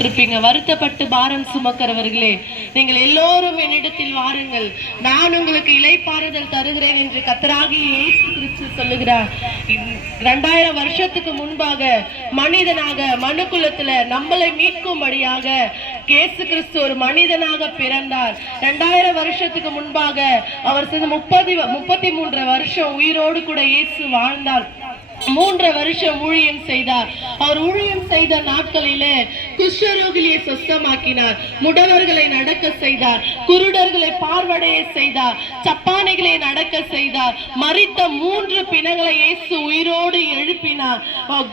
இருப்பீங்க. வருத்தப்பட்டு பாரம் சுமக்கிறவர்களே, நீங்கள் எல்லோரும் என்னிடத்தில் வாருங்கள், நான் உங்களுக்கு இளைப்பாறுதல் தருகிறேன் என்று கர்த்தராகிய இயேசு கிறிஸ்து சொல்லுகிறார். 2000 வருஷத்துக்கு முன்பாக மனிதனாக மனுக்குலத்துல நம்மளை மீட்கும்படியாக இயேசு கிறிஸ்து ஒரு மனிதனாக பிறந்தார். 2000 வருஷத்துக்கு முன்பாக அவர் 33 வருஷம் உயிரோடு கூட இயேசு வாழ்ந்தார். 3 வருஷம் ஊழியம் செய்தார். அவர் ஊழியம் செய்த நாட்களிலே குஷ்டரோகியை சுத்தமாக்கினார், முடவர்களை நடக்க செய்தார், குருடர்களை பார்வடைய செய்தார், சப்பானைகளை நடக்க செய்தார். மரித்த 3 பிணங்களை இயேசு உயிரோடு எழுப்பினார்.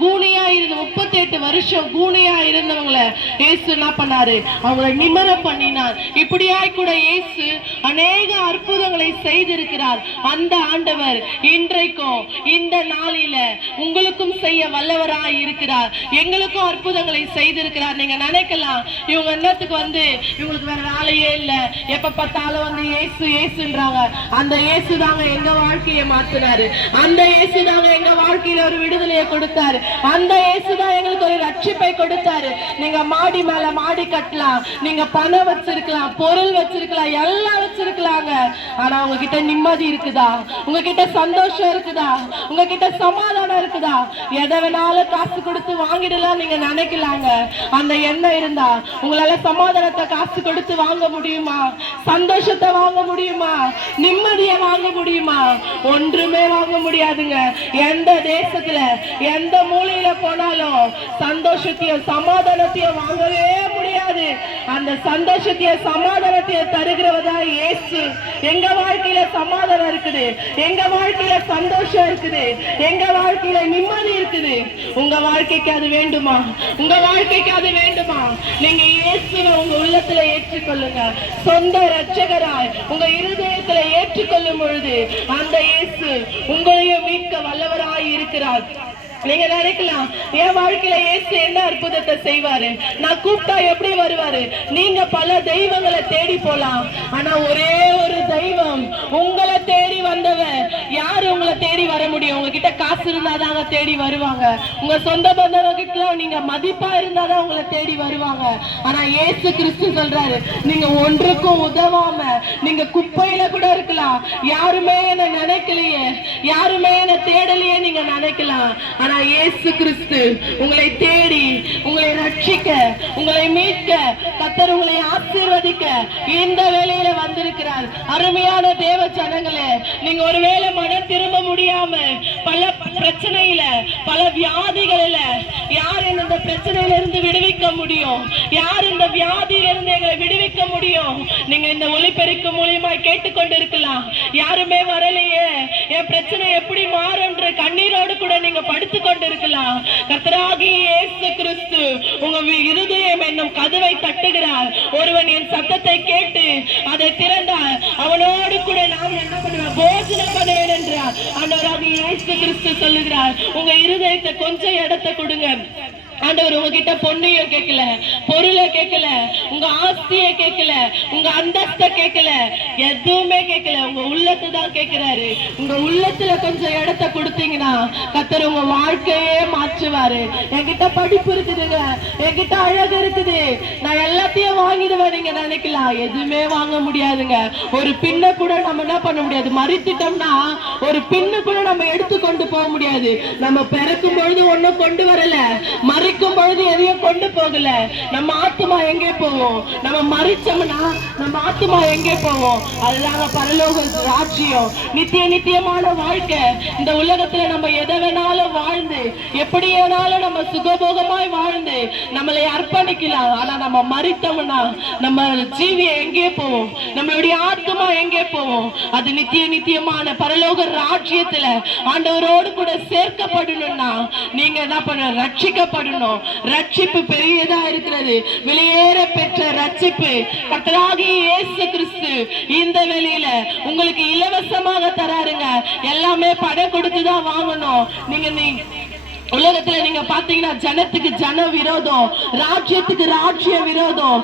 கூனியா இருந்த 38 வருஷம் கூனியா இருந்தவங்களை இயேசு என்ன பண்ணாரு? அவங்களை நிமர பண்ணினார். இப்படியாய் கூட இயேசு அநேக அற்புதங்களை செய்திருக்கிறார். அந்த ஆண்டவர் இன்றைக்கும் இந்த நாளில உங்களுக்கும் செய்ய வல்லவராய் இருக்கிறார். எங்களுக்கும் அற்புதங்களை செய்திருக்கிறார். நீங்க நினைக்கலாம், இவங்க என்னத்துக்கு இவங்களுக்கு வேற வேலையே இல்ல, எப்ப பார்த்தாலும் இயேசு இயேசுன்றாங்க. அந்த இயேசு தாங்க எங்க வாழ்க்கையை மாத்தினாரு. அந்த இயேசு தாங்க எங்க வாழ்க்கையில ஒரு விடுதலையை கொடுத்தாரு. அந்த இயேசு தான் எங்களுக்கு ஒரு ரட்சிப்பை கொடுத்தாரு. நீங்க மாடி மேல மாடி கட்டலாம், நீங்க பணம் வச்சிருக்கலாம், பொருள் வச்சிருக்கலாம், எல்லாம் வச்சிருக்கலாங்க. ஆனா உங்ககிட்ட நிம்மதி இருக்குதா? உங்ககிட்ட சந்தோஷம் இருக்குதா? உங்ககிட்ட சமாதானம் இருக்குதா? எதை வேணாலும் காசு கொடுத்து வாங்கிடலாம் நீங்க நினைக்கலாங்க. அந்த எண்ணம் இருந்தா உங்களால சமாதானத்தை காசு கொடுத்து வாங்க முடியுமா? சந்தோஷத்தை வாங்க முடியுமா? நிம்மதியை வாங்க முடியுமா? ஒன்றுமே வாங்க முடியாதுங்க. எந்த தேசத்துல எந்த மூலையில போனாலும் சந்தோஷத்தையும் சமாதானத்தையும் வாங்கவே முடியாது. அந்த சந்தோஷத்தையும் சமாதானத்தையும் தருகிறவதா இயேசு. எங்க வாழ்க்கையில சமாதானம் இருக்குது, எங்க வாழ்க்கையில சந்தோஷம் இருக்குது, எங்க வாழ்க்கையில நிம்மதி இருக்குது. உங்க வாழ்க்கைக்கு அது வேண்டுமா? உங்க வாழ்க்கைக்கு அது வேண்டுமா? நீங்க இயேசுவை உங்க உள்ளத்துல ஏற்றுக்கொள்ளுங்க. சொந்த இரட்சகராய் உங்க இருதயத்துல ஏற்றுக்கொள்ளும் பொழுது அந்த இயேசு உங்களையும் மீட்க வல்லவராய் இருக்கிறார். நீங்க நினைக்கலாம், என் வாழ்க்கையில இயேசு என்ன அற்புதத்தை செய்வாரு, நான் கூப்பிட்டா எப்படி வருவாரு? நீங்க பல தெய்வங்களை தேடி போலாம், ஆனா ஒரே ஒரு தெய்வம் உங்களை தேடி வந்தவன். யாரு உங்களை தேடி வர முடியும்? உங்ககிட்ட காசு இருந்தாதாங்க தேடி வருவாங்க. உங்க சொந்த பந்தவங்கிட்ட நீங்க மதிப்பா இருந்தாதான் உங்களை தேடி வருவாங்க. ஆனா இயேசு கிறிஸ்து சொல்றாரு, நீங்க ஒன்றுக்கும் உதவாம நீங்க குப்பையில கூட இருக்கலாம், யாருமே என்ன நினைக்கலையே, யாருமே என்ன தேடலையே நீங்க நினைக்கலாம். ஆனா இயேசு கிறிஸ்து உங்களை தேடி உங்களை ரட்சிக்க, உங்களை மீட்க, கர்த்தர் உங்களை ஆசீர்வதிக்க இந்த வேளையில வந்திருக்கிறார். அருமையான தேவ ஜனங்களே, நீங்க ஒருவேளை மனம் திரும்ப முடியாம பல பிரச்சனையில பல வியாதிகளில, யார் இந்த பிரச்சனையில இருந்து விடுவிக்க முடியும்? யார் இந்த வியாதியில இருந்து எங்களை விடுவிக்க முடியும்? நீங்க இந்த ஒளிபெருக்கு மூலியமா கேட்டுக்கொண்டு இருக்கலாம், யாருமே வரலையே, என் பிரச்சனை எப்படி மாறும் என்ற கண்ணீரோடு கூட நீங்க படுத்து கொண்டு இருக்கலாம். கர்த்தராகிய இயேசு கிறிஸ்து உங்க இருதயம் என்னும் கதவை தட்டுகிறார். ஒருவன் என் சத்தத்தை கேட்டு அதை திறந்தால் அவனோடு கூட நாம் என்ன பண்ணுவோம்? போஜனம் பண்ணுவேன் என்றார். ஆண்டவராகிய இயேசு கிறிஸ்து சொல்லுகிறார், உங்க இருதயத்தை கொஞ்சம் இடத்தை கொடுங்க. ஆண்டவர் உங்ககிட்ட பொண்ணையும் கேட்கல, பொருளை கேட்கல, உங்க ஆஸ்தியை கேட்கல, உங்க அந்தஸ்தை கேட்கல, எதுவுமே கேட்கல, உங்க உள்ளத்தை தான் கேட்கிறாரு. உங்க உள்ளத்துல கொஞ்சம் இடத்தை கொடுத்தீங்கன்னா கர்த்தர் உங்க வாழ்க்கையே மாற்றுவாரு. என்கிட்ட படிப்பு இருக்குதுங்க, என்கிட்ட அழகு இருக்குது, நான் எல்லாத்தையும் வாங்கிடுவேன் நீங்க நினைக்கலாம். எதுவுமே வாங்க முடியாதுங்க. ஒரு பின்ன கூட நம்ம என்ன பண்ண முடியாது. மறித்துட்டோம்னா ஒரு பின்னு கூட நம்ம எடுத்து கொண்டு போக முடியாது. நம்ம பிறக்கும் பொழுது ஒன்னும் கொண்டு வரல, மறிக்கும் பொழுது எதையும் கொண்டு போகல. நம்ம ஆத்மா எங்கே போவோம்? நம்ம மறிச்சோம்னா நம்ம ஆத்மா எங்கே போவோம்? அதுதாங்க பரலோக ராஜ்யம், நித்தியமான வாழ்க்கை. இந்த உலகத்துல நம்ம எதை வேணாலும் வாழ்ந்து, எப்படி வேணாலும் நம்ம சுகபோகமாய் வாழ்ந்து நம்மளை அர்ப்பணிக்கலாம். ஆனா நம்ம மறித்தோம்னா நம்ம ஜீவியம் எங்கே போவோம்? நம்மளுடைய ஆத்மா எங்கே போவோம்? அது நித்தியமான பரலோக ராஜ்யத்துல ஆண்டவரோடு கூட சேர்க்கப்படணும்னா நீங்க என்ன பண்ண? ரட்சிக்கப்படணும். ரட்சிப்பு பெரியதா இருக்கிறது. வெளியேற பெற்ற ரட்சிப்பு கர்த்தராகிய இயேசு கிறிஸ்து இந்த வேளையில உங்களுக்கு இலவசமாக தராருங்க. எல்லாமே பணம் கொடுத்துதான் வாங்கணும். நீங்க உலகத்துல நீங்க பாத்தீங்கன்னா ஜனத்துக்கு ஜன விரோதம், ராஜ்யத்துக்கு ராஜ்ய விரோதம்,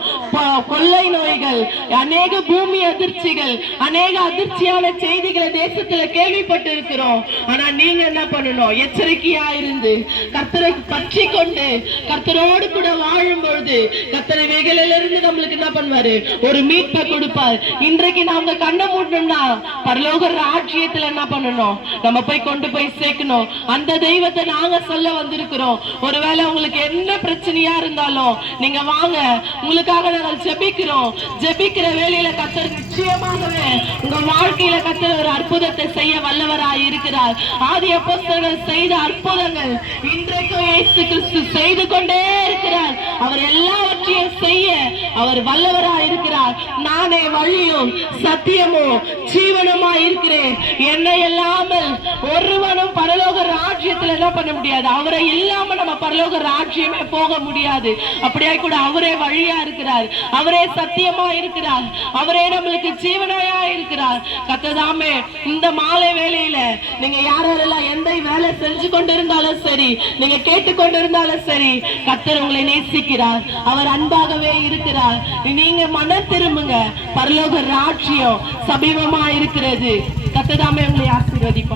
கொள்ளை நோய்கள், அநேக பூமி அதிர்ச்சிகள், அநேக அதிர்ச்சியான செய்திகளை தேசத்துல கேள்விப்பட்டு இருக்கிறோம். ஆனா நீங்க என்ன பண்ணணும்? எச்சரிக்கையா இருந்து கர்த்தரை பற்றி கொண்டு கர்த்தரோடு கூட வாழும் பொழுது கர்த்தரை வெயிலிலிருந்து நம்மளுக்கு என்ன பண்ணுவாரு? ஒரு மீட்பை கொடுப்பார். இன்றைக்கு நாம கண்ண மூடணும்னா பரலோக ராஜ்யத்துல என்ன பண்ணணும்? நம்ம போய் கொண்டு போய் சேர்க்கணும். அந்த தெய்வத்தை நாங்க சொல்ல வந்திருக்கிறோம். ஒருவேளை உங்களுக்கு என்ன பிரச்சனையா இருந்தாலும் நீங்க வாங்க, உங்களுக்காக நாங்கள் ஜெபிக்கிறோம். ஜெபிக்கிற வேளையில கர்த்தர் நிச்சயமாகவே உங்க வாழ்க்கையில கர்த்தர் ஒரு அற்புதத்தை செய்ய வல்லவராய் இருக்கிறார். ஆதி அப்போஸ்தலர்கள் செய்த அற்புதங்கள் இன்றைக்கும் இயேசு கிறிஸ்து செய்து கொண்டே இருக்கிறார். அவர் எல்லாவற்றையும் செய்ய அவர் வல்லவராய் இருக்கிறார். நானே வழியும் சத்தியமும் ஜீவனுமாய் இருக்கிறேன், என்னை இல்லாமல் ஒருவனும் பரலோக ராஜ்யத்துல என்ன பண்ண முடியாது. அவரை இல்லாம நம்ம பரலோக ராஜ்யமே போக முடியாது. அப்படியே கூட அவரே வழியா இருக்கிறார், அவரே சத்தியமா இருக்கிறார், அவரே நம்மளுக்கு ஜீவனாயா இருக்கிறார். கர்த்ததாமே இந்த மாலை வேளையில நீங்க யாரெல்லாம் எந்த வேலை செஞ்சு கொண்டிருந்தாலும் சரி, நீங்க கேட்டுக்கொண்டிருந்தாலும் சரி, கர்த்தர் உங்களை நேசிக்கிறார், அவர் அன்பாகவே இருக்கிறார். நீங்க மனம் திரும்புங்க, பரலோக ராஜ்யம் சமீபமா இருக்கிறது. கர்த்ததாமே உங்களை ஆசீர்வதிப்பார்.